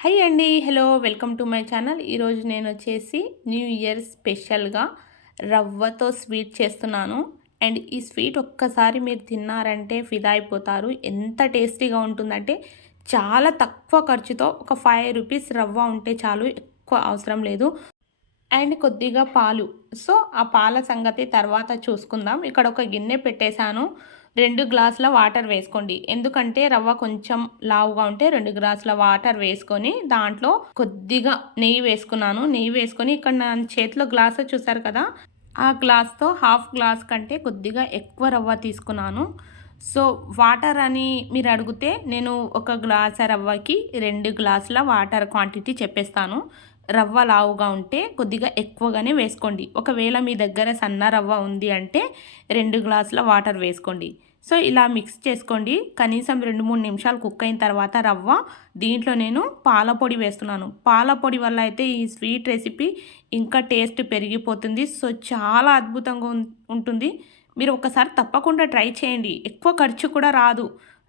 High అండి hello welcome to my channel. ఈరోజు నేను వచ్చేసి న్యూ ఇయర్ స్పెషల్గా రవ్వతో స్వీట్ చేస్తున్నాను. అండ్ ఈ స్వీట్ ఒక్కసారి మీరు తిన్నారంటే ఫిదా అయిపోతారు. ఎంత టేస్టీగా ఉంటుందంటే చాలా తక్కువ ఖర్చుతో ఒక ఫైవ్ రూపీస్ రవ్వ ఉంటే చాలు ఎక్కువ అవసరం లేదు. అండ్ కొద్దిగా పాలు. సో ఆ పాల సంగతి తర్వాత చూసుకుందాం. ఇక్కడ ఒక గిన్నె పెట్టేశాను. రెండు గ్లాసుల వాటర్ వేసుకోండి. ఎందుకంటే రవ్వ కొంచెం లావుగా ఉంటే రెండు గ్లాసుల వాటర్ వేసుకొని దాంట్లో కొద్దిగా నెయ్యి వేసుకున్నాను. నెయ్యి వేసుకొని ఇక్కడ నా చేతిలో గ్లాస్ చూసారు కదా? ఆ గ్లాస్తో హాఫ్ గ్లాస్ కంటే కొద్దిగా ఎక్కువ రవ్వ తీసుకున్నాను. సో వాటర్ అని మీరు అడిగితే నేను ఒక గ్లాస్ రవ్వకి రెండు గ్లాసుల వాటర్ క్వాంటిటీ చెప్పేస్తాను. రవ్వ లావుగా ఉంటే కొద్దిగా ఎక్కువగానే వేసుకోండి. ఒకవేళ మీ దగ్గర సన్న రవ్వ ఉంది అంటే రెండు గ్లాసుల వాటర్ వేసుకోండి. సో ఇలా మిక్స్ చేసుకోండి. కనీసం రెండు మూడు నిమిషాలు కుక్ అయిన తర్వాత రవ్వ. దీంట్లో నేను పాల పొడి వేస్తున్నాను. పాల పొడి వల్ల అయితే ఈ స్వీట్ రెసిపీ ఇంకా టేస్ట్ పెరిగిపోతుంది. సో చాలా అద్భుతంగా ఉంటుంది. మీరు ఒకసారి తప్పకుండా ట్రై చేయండి. ఎక్కువ ఖర్చు కూడా రాదు.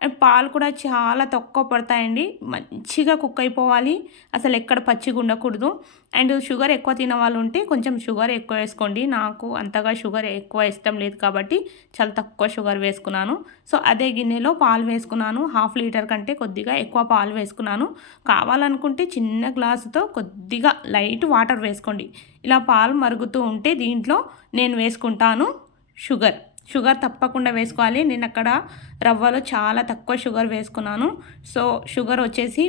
పాలు కూడా చాలా తక్కువ పడతాయండి. మంచిగా కుక్ అయిపోవాలి. అసలు ఎక్కడ పచ్చిగా ఉండకూడదు. అండ్ షుగర్ ఎక్కువ తిన వాళ్ళు ఉంటే కొంచెం షుగర్ ఎక్కువ వేసుకోండి. నాకు అంతగా షుగర్ ఎక్కువ ఇష్టం లేదు కాబట్టి చాలా తక్కువ షుగర్ వేసుకున్నాను. సో అదే గిన్నెలో పాలు వేసుకున్నాను. హాఫ్ లీటర్ కంటే కొద్దిగా ఎక్కువ పాలు వేసుకున్నాను. కావాలనుకుంటే చిన్న గ్లాసుతో కొద్దిగా లైట్ వాటర్ వేసుకోండి. ఇలా పాలు మరుగుతూ ఉంటే దీంట్లో నేను వేసుకుంటాను షుగర్. షుగర్ తప్పకుండా వేసుకోవాలి. నేను అక్కడ రవ్వలో చాలా తక్కువ షుగర్ వేసుకున్నాను. సో షుగర్ వచ్చేసి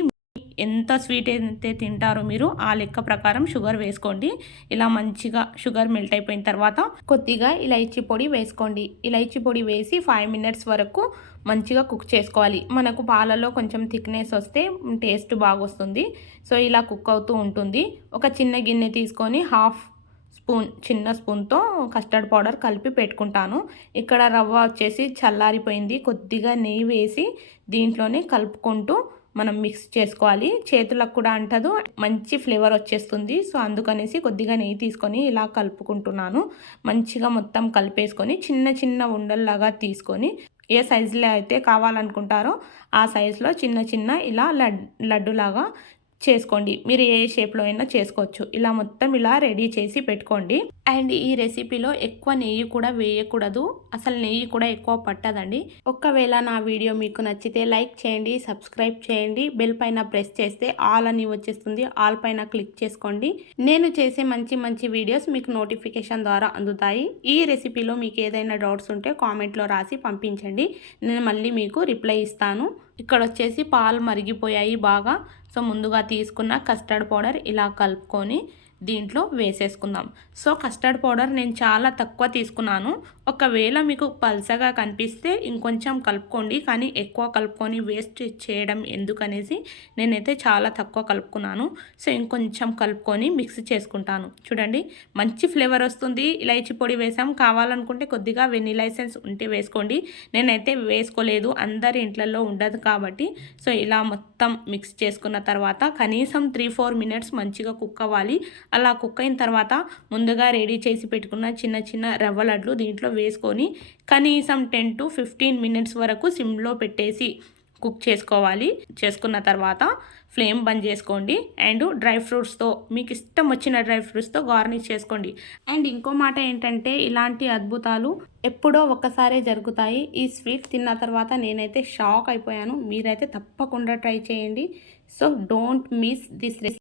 ఎంత స్వీట్ అయితే తింటారో మీరు ఆ లెక్క ప్రకారం షుగర్ వేసుకోండి. ఇలా మంచిగా షుగర్ మెల్ట్ అయిపోయిన తర్వాత కొద్దిగా ఇలైచి పొడి వేసుకోండి. ఇలైచి పొడి వేసి ఫైవ్ మినిట్స్ వరకు మంచిగా కుక్ చేసుకోవాలి. మనకు పాలలో కొంచెం థిక్నెస్ వస్తే టేస్ట్ బాగొస్తుంది. సో ఇలా కుక్ అవుతూ ఉంటుంది. ఒక చిన్న గిన్నె తీసుకొని హాఫ్ స్పూన్ చిన్న స్పూన్తో కస్టర్డ్ పౌడర్ కలిపి పెట్టుకుంటాను. ఇక్కడ రవ్వ వచ్చేసి చల్లారిపోయింది. కొద్దిగా నెయ్యి వేసి దీంట్లోనే కలుపుకుంటూ మనం మిక్స్ చేసుకోవాలి. చేతులకు కూడా అంటదు మంచి ఫ్లేవర్ వచ్చేస్తుంది. సో అందుకనేసి కొద్దిగా నెయ్యి తీసుకొని ఇలా కలుపుకుంటున్నాను. మంచిగా మొత్తం కలిపేసుకొని చిన్న చిన్న ఉండల్లాగా తీసుకొని ఏ సైజులో అయితే కావాలనుకుంటారో ఆ సైజులో చిన్న చిన్న ఇలా లడ్ లడ్డులాగా చేసుకోండి. మీరు ఏ షేప్లో అయినా చేసుకోవచ్చు. ఇలా మొత్తం ఇలా రెడీ చేసి పెట్టుకోండి. అండ్ ఈ రెసిపీలో ఎక్కువ నెయ్యి కూడా వేయకూడదు. అసలు నెయ్యి కూడా ఎక్కువ పట్టదండి. ఒకవేళ నా వీడియో మీకు నచ్చితే లైక్ చేయండి సబ్స్క్రైబ్ చేయండి. బెల్ పైన ప్రెస్ చేస్తే ఆల్ అని వచ్చేస్తుంది. ఆల్ పైన క్లిక్ చేసుకోండి. నేను చేసే మంచి మంచి వీడియోస్ మీకు నోటిఫికేషన్ ద్వారా అందుతాయి. ఈ రెసిపీలో మీకు ఏదైనా డౌట్స్ ఉంటే కామెంట్లో రాసి పంపించండి. నేను మళ్ళీ మీకు రిప్లై ఇస్తాను. ఇక్కడ వచ్చేసి పాలు మరిగిపోయాయి బాగా. సో ముందుగా తీసుకున్న కస్టర్డ్ పౌడర్ ఇలా కలుపుకొని దీంట్లో వేసేసుకుందాం. సో కస్టర్డ్ పౌడర్ నేను చాలా తక్కువ తీసుకున్నాను. ఒకవేళ మీకు పల్సగా కనిపిస్తే ఇంకొంచెం కలుపుకోండి. కానీ ఎక్కువ కలుపుకొని వేస్ట్ చేయడం ఎందుకనేసి నేనైతే చాలా తక్కువ కలుపుకున్నాను. సో ఇంకొంచెం కలుపుకొని మిక్స్ చేసుకుంటాను. చూడండి మంచి ఫ్లేవర్ వస్తుంది. ఇలాచి పొడి వేసాం. కావాలనుకుంటే కొద్దిగా వెనిలైసెన్స్ ఉంటే వేసుకోండి. నేనైతే వేసుకోలేదు. అందరి ఇంట్లలో ఉండదు కాబట్టి. సో ఇలా మొత్తం మిక్స్ చేసుకున్న తర్వాత కనీసం త్రీ ఫోర్ మినిట్స్ మంచిగా కుక్ అవ్వాలి. అలా కుక్ అయిన తర్వాత ముందుగా రెడీ చేసి పెట్టుకున్న చిన్న చిన్న రవ్వ లడ్లు దీంట్లో వేసుకొని కనీసం టెన్ టు ఫిఫ్టీన్ మినిట్స్ వరకు సిమ్లో పెట్టేసి కుక్ చేసుకోవాలి. చేసుకున్న తర్వాత ఫ్లేమ్ బంద్ చేసుకోండి. అండ్ డ్రై ఫ్రూట్స్తో మీకు ఇష్టం వచ్చిన డ్రై ఫ్రూట్స్తో గార్నిష్ చేసుకోండి. అండ్ ఇంకో మాట ఏంటంటే ఇలాంటి అద్భుతాలు ఎప్పుడో ఒక్కసారే జరుగుతాయి. ఈ స్వీట్ తిన్న తర్వాత నేనైతే షాక్ అయిపోయాను. మీరైతే తప్పకుండా ట్రై చేయండి. So don't miss this recipe.